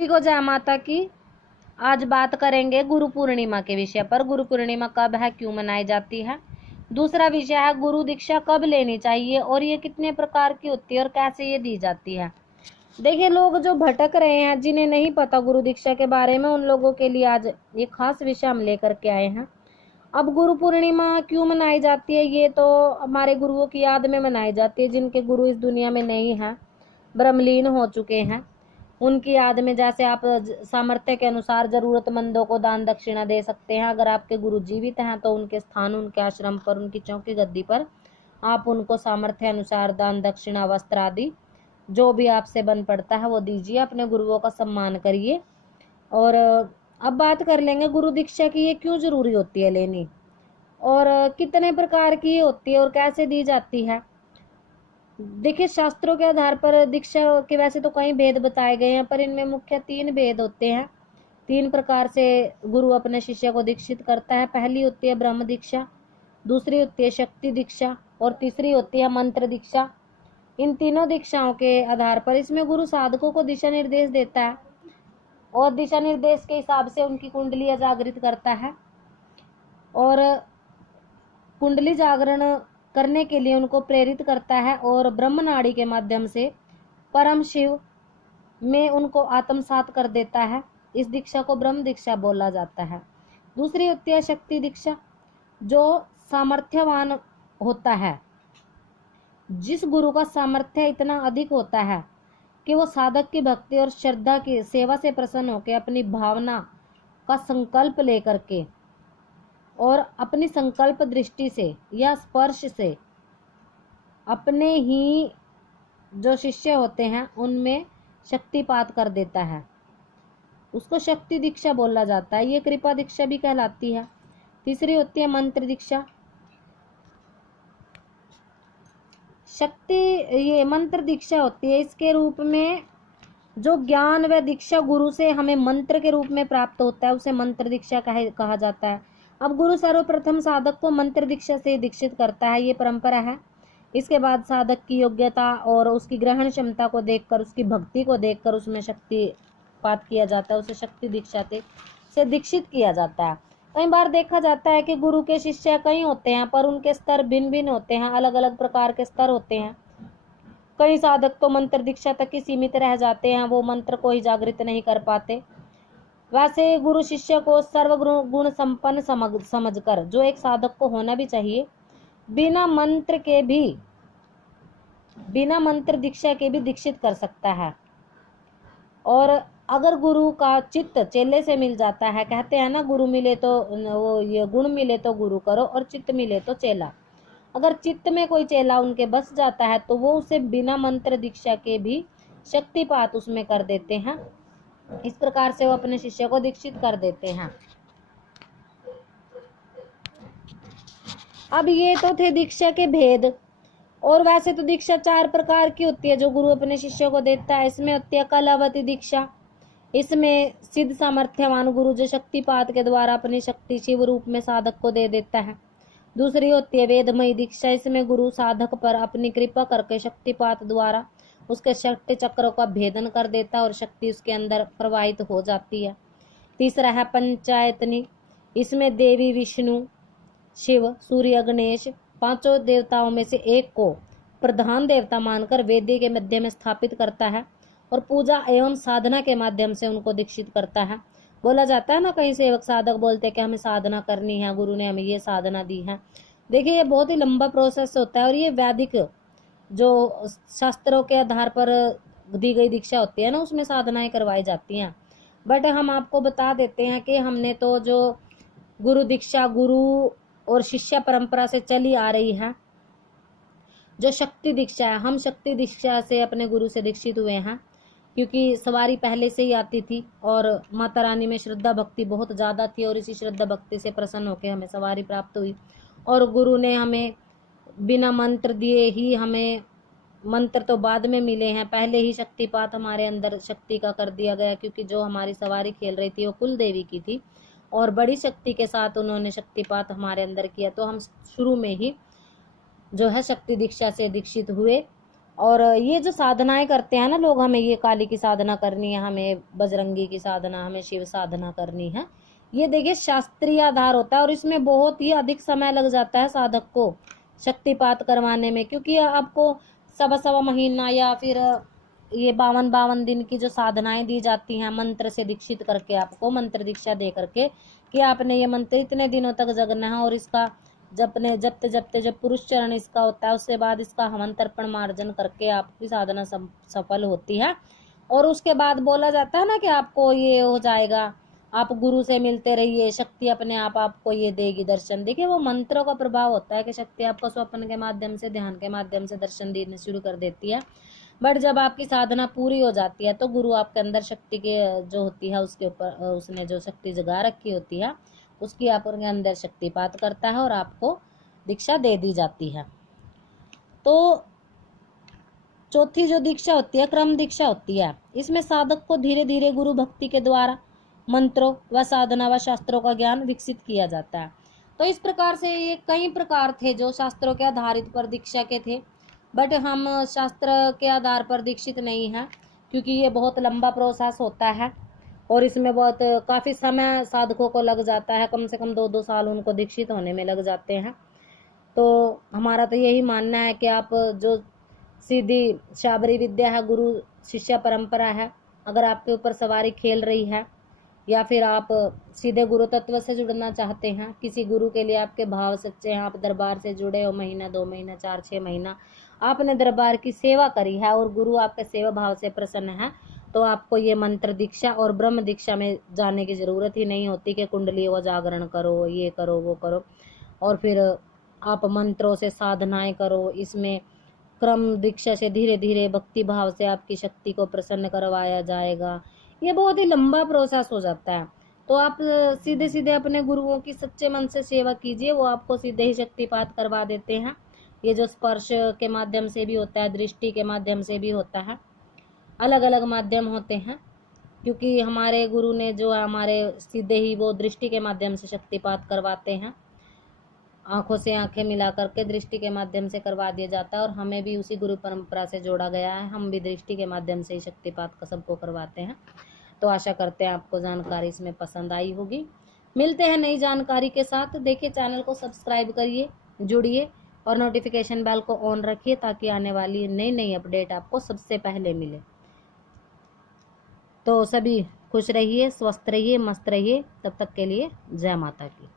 को जय माता की। आज बात करेंगे गुरु पूर्णिमा के विषय पर। गुरु पूर्णिमा कब है, क्यों मनाई जाती है। दूसरा विषय है गुरु दीक्षा कब लेनी चाहिए और ये कितने प्रकार की होती है और कैसे ये दी जाती है। देखिए, लोग जो भटक रहे हैं, जिन्हें नहीं पता गुरु दीक्षा के बारे में, उन लोगों के लिए आज ये खास विषय हम लेकर के आए हैं। अब गुरु पूर्णिमा क्यों मनाई जाती है, ये तो हमारे गुरुओं की याद में मनाई जाती है, जिनके गुरु इस दुनिया में नहीं है, ब्रह्मलीन हो चुके हैं। उनकी याद में जैसे आप सामर्थ्य के अनुसार जरूरतमंदों को दान दक्षिणा दे सकते हैं। अगर आपके गुरु जीवित हैं तो उनके स्थान, उनके आश्रम पर, उनकी चौकी गद्दी पर आप उनको सामर्थ्य अनुसार दान दक्षिणा, वस्त्र आदि जो भी आपसे बन पड़ता है वो दीजिए। अपने गुरुओं का सम्मान करिए। और अब बात कर लेंगे गुरु दीक्षा की, ये क्यों जरूरी होती है लेनी, और कितने प्रकार की होती है और कैसे दी जाती है। देखिए, शास्त्रों के आधार पर दीक्षा के वैसे तो कई भेद बताए गए हैं, पर इनमें मुख्य 3 भेद होते हैं। 3 प्रकार से गुरु अपने शिष्य को दीक्षित करता है। पहली होती है ब्रह्म दीक्षा, दूसरी होती है शक्ति दीक्षा और तीसरी होती है मंत्र दीक्षा। इन तीनों दीक्षाओं के आधार पर इसमें गुरु साधकों को दिशा निर्देश देता है और दिशा निर्देश के हिसाब से उनकी कुंडली जागृत करता है और कुंडली जागरण करने के लिए उनको प्रेरित करता है और ब्रह्म नाड़ी के माध्यम से परम शिव में उनको आत्मसात कर देता है। इस दीक्षा को ब्रह्म दीक्षा बोला जाता है। दूसरी होती है शक्ति दीक्षा, जो सामर्थ्यवान होता है। जिस गुरु का सामर्थ्य इतना अधिक होता है कि वो साधक की भक्ति और श्रद्धा की सेवा से प्रसन्न होकर अपनी भावना का संकल्प लेकर के और अपनी संकल्प दृष्टि से या स्पर्श से अपने ही जो शिष्य होते हैं उनमें शक्तिपात कर देता है, उसको शक्ति दीक्षा बोला जाता है। ये कृपा दीक्षा भी कहलाती है। तीसरी होती है मंत्र दीक्षा। ये मंत्र दीक्षा होती है, इसके रूप में जो ज्ञान व दीक्षा गुरु से हमें मंत्र के रूप में प्राप्त होता है उसे मंत्र दीक्षा कहा जाता है। अब गुरु सर्वप्रथम साधक को मंत्र दीक्षा से दीक्षित करता है, ये परंपरा है। इसके बाद साधक की योग्यता और उसकी ग्रहण क्षमता को देखकर, उसकी भक्ति को देखकर उसमें शक्तिपात किया जाता है, उसे शक्ति दीक्षा से दीक्षित किया जाता है। कई बार देखा जाता है कि गुरु के शिष्य कई होते हैं पर उनके स्तर भिन्न भिन्न होते हैं, अलग अलग प्रकार के स्तर होते हैं। कई साधक तो मंत्र दीक्षा तक ही सीमित रह जाते हैं, वो मंत्र को ही जागृत नहीं कर पाते। वैसे गुरु शिष्य को सर्वगुण संपन्न समझकर, जो एक साधक को होना भी चाहिए, बिना मंत्र दीक्षा के भी दीक्षित कर सकता है। और अगर गुरु का चित्त चेले से मिल जाता है, कहते हैं ना, गुरु मिले तो वो ये गुण मिले तो गुरु करो और चित्त मिले तो चेला। अगर चित्त में कोई चेला उनके बस जाता है तो वो उसे बिना मंत्र दीक्षा के भी शक्तिपात उसमें कर देते हैं। इस प्रकार से वो अपने शिष्य को दीक्षित कर देते हैं। अब ये तो थे दीक्षा के भेद। और वैसे तो दीक्षा 4 प्रकार की होती है जो गुरु अपने शिष्यों को देता है। इसमें होती है कलावती दीक्षा। इसमें सिद्ध सामर्थ्यवान गुरु जो शक्तिपात के द्वारा अपनी शक्ति शिव रूप में साधक को दे देता है। दूसरी होती है वेदमयी दीक्षा। इसमें गुरु साधक पर अपनी कृपा करके शक्तिपात द्वारा उसके शक्ति चक्रों का भेदन कर देता है और शक्ति उसके अंदर प्रवाहित हो जाती है। तीसरा है पंचायतनी। इसमें देवी विष्णु, शिव, सूर्य, गणेश, 5 देवताओं में से एक को प्रधान देवता मानकर वेदी के मध्य में स्थापित करता है और पूजा एवं साधना के माध्यम से उनको दीक्षित करता है। बोला जाता है ना, कई सेवक साधक बोलते हैं कि हमें साधना करनी है, गुरु ने हमें ये साधना दी है। देखिए, ये बहुत ही लंबा प्रोसेस होता है और ये वैदिक जो शास्त्रों के आधार पर दी गई दीक्षा होती है ना, उसमें साधनाएं करवाई जाती हैं। बट हम आपको बता देते हैं कि हमने तो जो गुरु दीक्षा गुरु और शिष्य परंपरा से चली आ रही है, जो शक्ति दीक्षा है, हम शक्ति दीक्षा से अपने गुरु से दीक्षित हुए हैं, क्योंकि सवारी पहले से ही आती थी और माता रानी में श्रद्धा भक्ति बहुत ज़्यादा थी और इसी श्रद्धा भक्ति से प्रसन्न होकर हमें सवारी प्राप्त हुई। और गुरु ने हमें बिना मंत्र दिए ही, हमें मंत्र तो बाद में मिले हैं, पहले ही शक्तिपात हमारे अंदर शक्ति का कर दिया गया, क्योंकि जो हमारी सवारी खेल रही थी वो कुल देवी की थी और बड़ी शक्ति के साथ उन्होंने शक्तिपात हमारे अंदर किया। तो हम शुरू में ही जो है शक्ति दीक्षा से दीक्षित हुए और ये जो साधनाएं करते हैं ना लोग, हमें ये काली की साधना करनी है, हमें बजरंगी की साधना, हमें शिव साधना करनी है, ये देखिए शास्त्रीय आधार होता है और इसमें बहुत ही अधिक समय लग जाता है साधक को शक्तिपात करवाने में, क्योंकि आपको सवा सवा महीना या फिर ये 52 दिन की जो साधनाएं दी जाती हैं मंत्र से दीक्षित करके, आपको मंत्र दीक्षा दे करके कि आपने ये मंत्र इतने दिनों तक जगना है, और इसका जपने जपते जपते जब पुरुष चरण इसका होता है उसके बाद इसका हवन तर्पण मार्जन करके आपकी साधना सफल होती है। और उसके बाद बोला जाता है ना कि आपको ये हो जाएगा, आप गुरु से मिलते रहिए, शक्ति अपने आप आपको ये देगी दर्शन। देखिए वो मंत्रों का प्रभाव होता है कि शक्ति आपको स्वप्न के माध्यम से, ध्यान के माध्यम से दर्शन देने शुरू कर देती है। बट जब आपकी साधना पूरी हो जाती है तो गुरु आपके अंदर शक्ति के जो होती है उसके ऊपर उसने जो शक्ति जगा रखी होती है उसकी आपके अंदर शक्तिपात करता है और आपको दीक्षा दे दी जाती है। तो चौथी जो दीक्षा होती है क्रम दीक्षा होती है, इसमें साधक को धीरे धीरे गुरु भक्ति के द्वारा मंत्रों व साधना व शास्त्रों का ज्ञान विकसित किया जाता है। तो इस प्रकार से ये कई प्रकार थे जो शास्त्रों के आधारित पर दीक्षा के थे, बट हम शास्त्र के आधार पर दीक्षित नहीं है क्योंकि ये बहुत लंबा प्रोसेस होता है और इसमें बहुत काफ़ी समय साधकों को लग जाता है, कम से कम 2-2 साल उनको दीक्षित होने में लग जाते हैं। तो हमारा तो यही मानना है कि आप जो सीधी शाबरी विद्या है, गुरु शिष्य परंपरा है, अगर आपके ऊपर सवारी खेल रही है या फिर आप सीधे गुरु तत्व से जुड़ना चाहते हैं, किसी गुरु के लिए आपके भाव सच्चे हैं, आप दरबार से जुड़े हो, महीना 2 महीना 4-6 महीना आपने दरबार की सेवा करी है और गुरु आपके सेवा भाव से प्रसन्न है, तो आपको ये मंत्र दीक्षा और ब्रह्म दीक्षा में जाने की ज़रूरत ही नहीं होती कि कुंडली व जागरण करो, ये करो वो करो और फिर आप मंत्रों से साधनाएं करो। इसमें क्रम दीक्षा से धीरे धीरे भक्ति भाव से आपकी शक्ति को प्रसन्न करवाया जाएगा। ये बहुत ही लंबा प्रोसेस हो जाता है। तो आप सीधे सीधे अपने गुरुओं की सच्चे मन से सेवा कीजिए, वो आपको सीधे ही शक्तिपात करवा देते हैं। ये जो स्पर्श के माध्यम से भी होता है, दृष्टि के माध्यम से भी होता है, अलग अलग माध्यम होते हैं, क्योंकि हमारे गुरु ने जो है हमारे सीधे ही वो दृष्टि के माध्यम से शक्तिपात करवाते हैं, आंखों से आंखें मिला करके दृष्टि के माध्यम से करवा दिया जाता है और हमें भी उसी गुरु परंपरा से जोड़ा गया है, हम भी दृष्टि के माध्यम से ही शक्तिपात का सबको करवाते हैं। तो आशा करते हैं आपको जानकारी इसमें पसंद आई होगी। मिलते हैं नई जानकारी के साथ। देखिए चैनल को सब्सक्राइब करिए, जुड़िए और नोटिफिकेशन बेल को ऑन रखिए ताकि आने वाली नई नई अपडेट आपको सबसे पहले मिले। तो सभी खुश रहिए, स्वस्थ रहिए, मस्त रहिए। तब तक के लिए जय माता की।